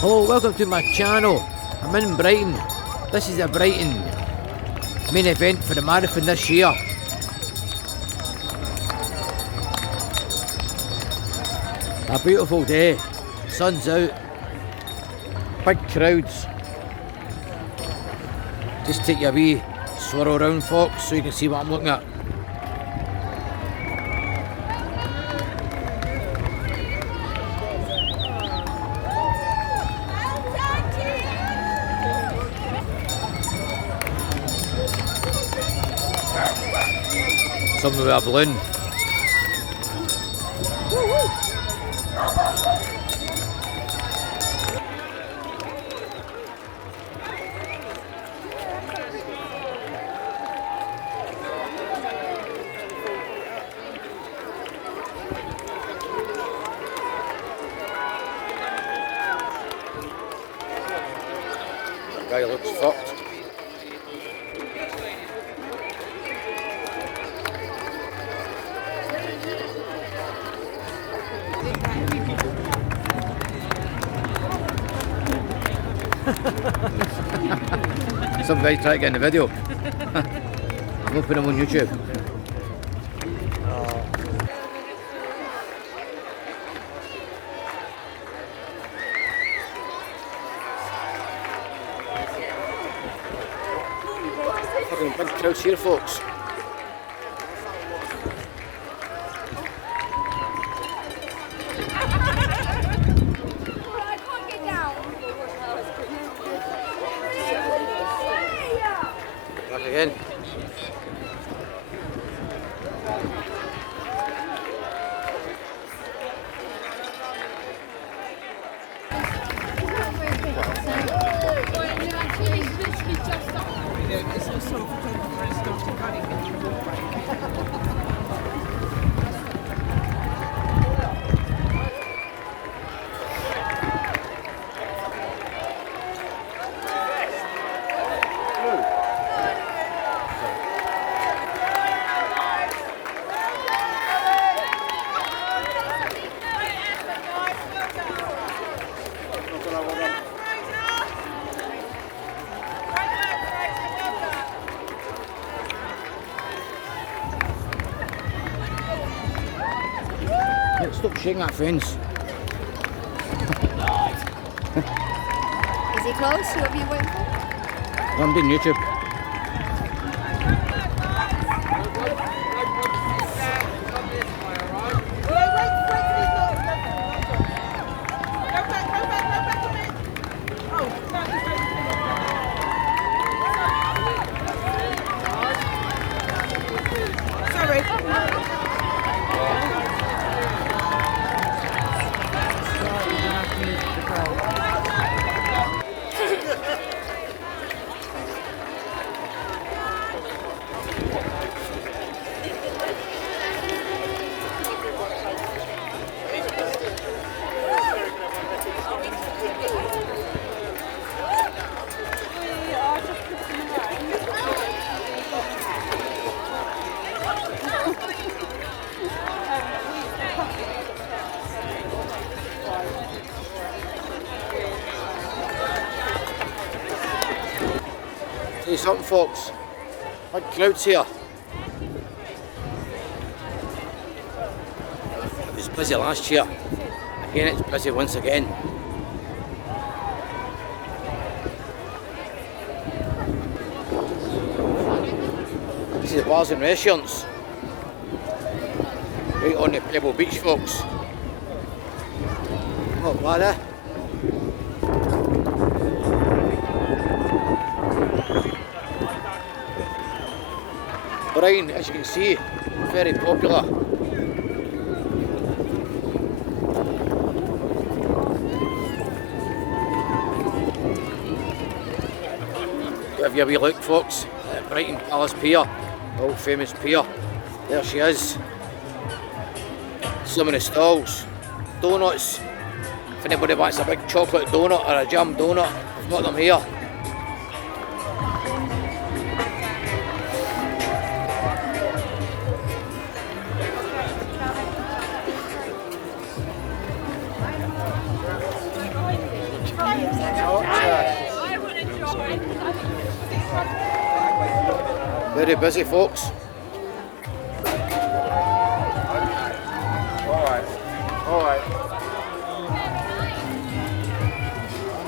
Hello, welcome to my channel. I'm in Brighton. This is the Brighton main event for the marathon this year. A beautiful day, sun's out, big crowds. Just take your wee swirl around, folks, so you can see what I'm looking at. Something with a balloon. That guy looks fucked. Some guy trying to get in the video. I'm going to put him on YouTube. Fucking big crowds here, folks. Back again. Stop shaking that fence. Is he close? Who have you waiting for? I'm doing YouTube. Tell you something, folks, big crowds here. It was busy last year, again it's busy once again. This is the bars and restaurants, right on the Pebble Beach, folks. Not bad, eh? Brighton, as you can see, very popular. Give you a wee look, folks, at Brighton Palace Pier, world famous pier. There she is. Some of the stalls, donuts. If anybody wants a big chocolate donut or a jam donut, we've got them here. Very busy, folks. Alright.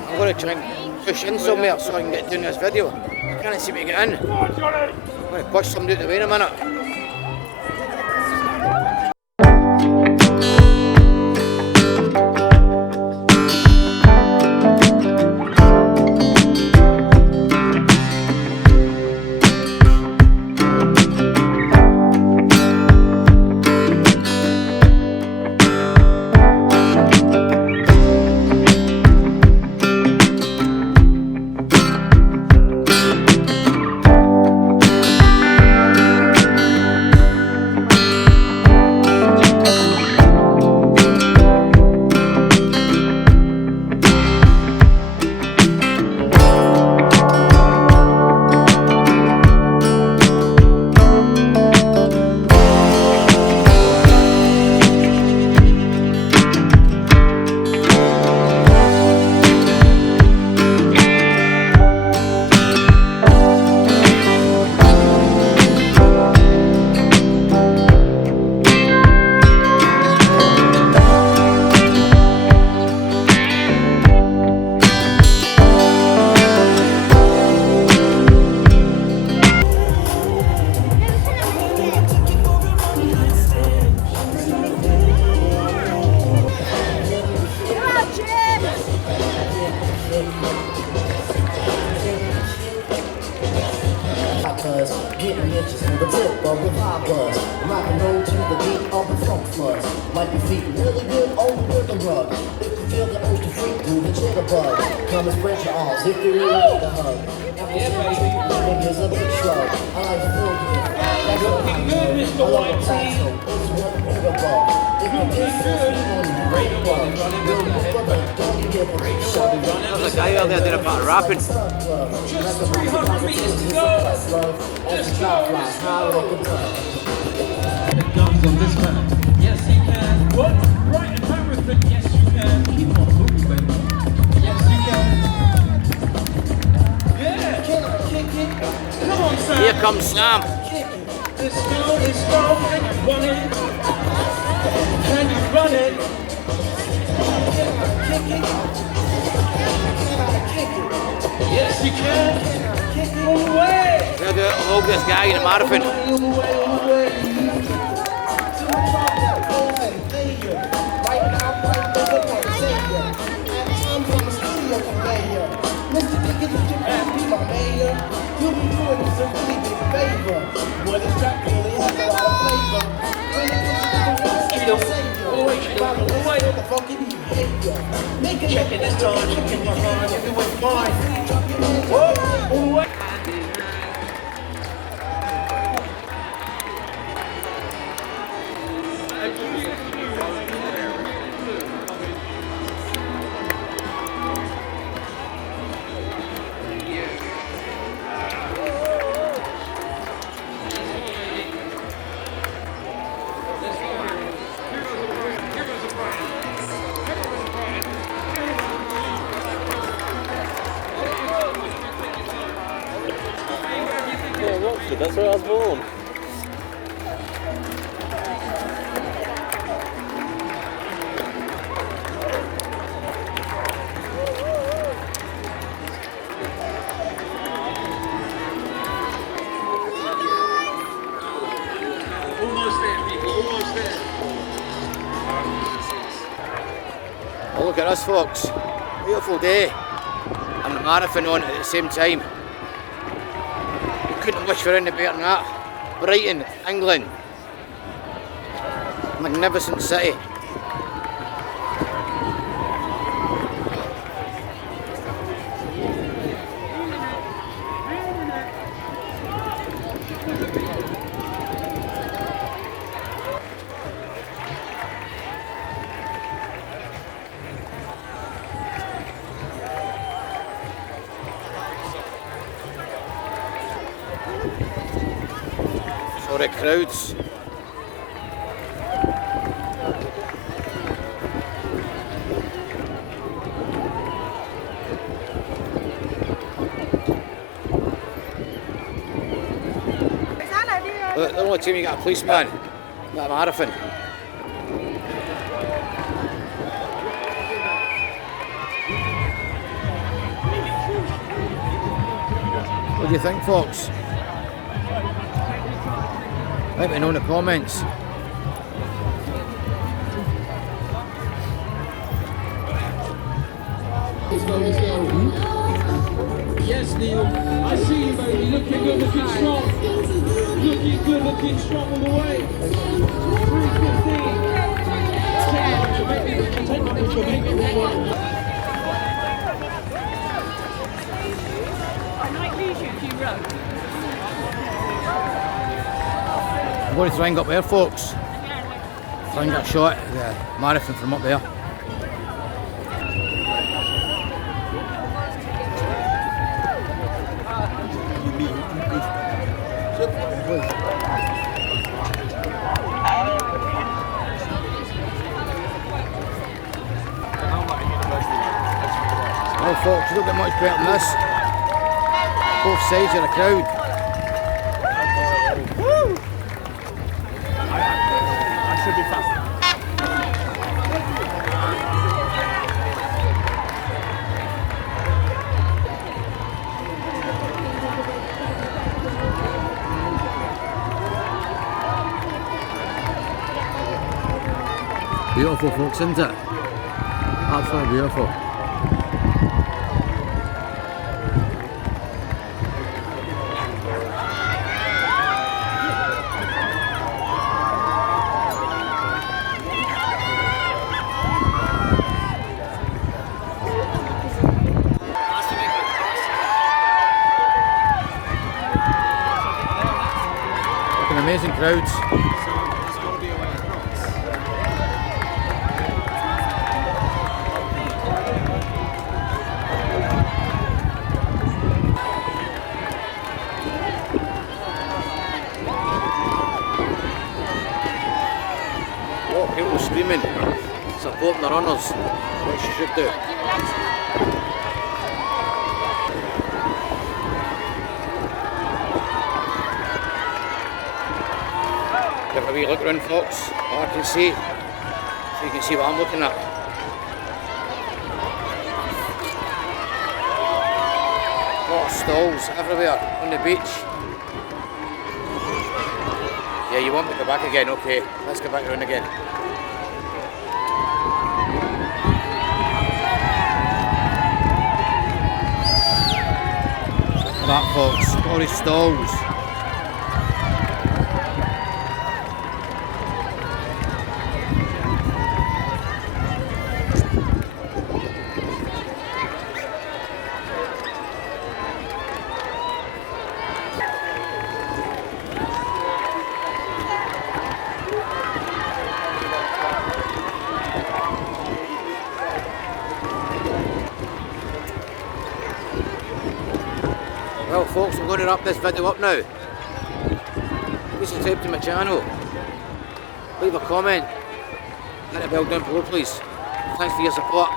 I'm going to try and push in somewhere so I can get doing this video. I can't seem to get in. I'm going to push somebody out the way in a minute. Getting inches on the tip of the vibe buzz. Rock and roll to the beat of the funk fuzz. Like your feet really good on the rhythm rug. If you feel the urge to freak, do the jitterbug. Come and spread your arms if you really need a hug. After treatment is a big shrug. I like to feel good. That's what I do. I love a taxo. It's one overbug. If you get silly on you, great bug. You'll move brother, don't you give a shot. There's a guy out there doing a bit of rapping. Just 300 meters to go. As the child flies high like a bird. It comes on this man. Yes, he can. What? Brighton Marathon. Yes, you can. Keep on moving, baby. Yes, you can. Yeah. Kick it. Come on, Sam. Here comes Sam. Kick it. Let's go. Let's go. Can you run it? Can you run it? Kick it. Kick it. Yes, you can. Kick it all the way. We're going to log this guy in a marathon. All the way, all the way. Check it this time, check it my mind, you're doing fine. Whoa, all the way. That's where I was born. Almost there, people, almost there. Oh, look at us, folks. Beautiful day. And the marathon on at the same time. Couldn't wish for any better than that. Brighton, England. Magnificent city. Sorry, crowds. the only time you get a policeman at a marathon. What do you think, folks? Let me know in the comments. Yes, Neil. I see you, baby. Looking good, looking strong. Looking good, looking strong all the way. 3:15. Take my picture, make it one. I'm going to try and go up there, folks. Try and get a shot at the marathon from up there. Well, folks, you don't get much better than this. Both sides of the crowd. I should be fast. Beautiful, folks, isn't it? Absolutely beautiful. Looking amazing crowds. People screaming, supporting the runners, which you should do. Give a wee look around, folks, all I can see, so you can see what I'm looking at. A lot of stalls everywhere on the beach. Yeah, you want me to go back again? Okay, let's go back around again. Look at that, folks, all these stalls. Well, folks, I'm going to wrap this video up now. Please subscribe to my channel. Leave a comment. Hit the bell down below, please. Thanks for your support.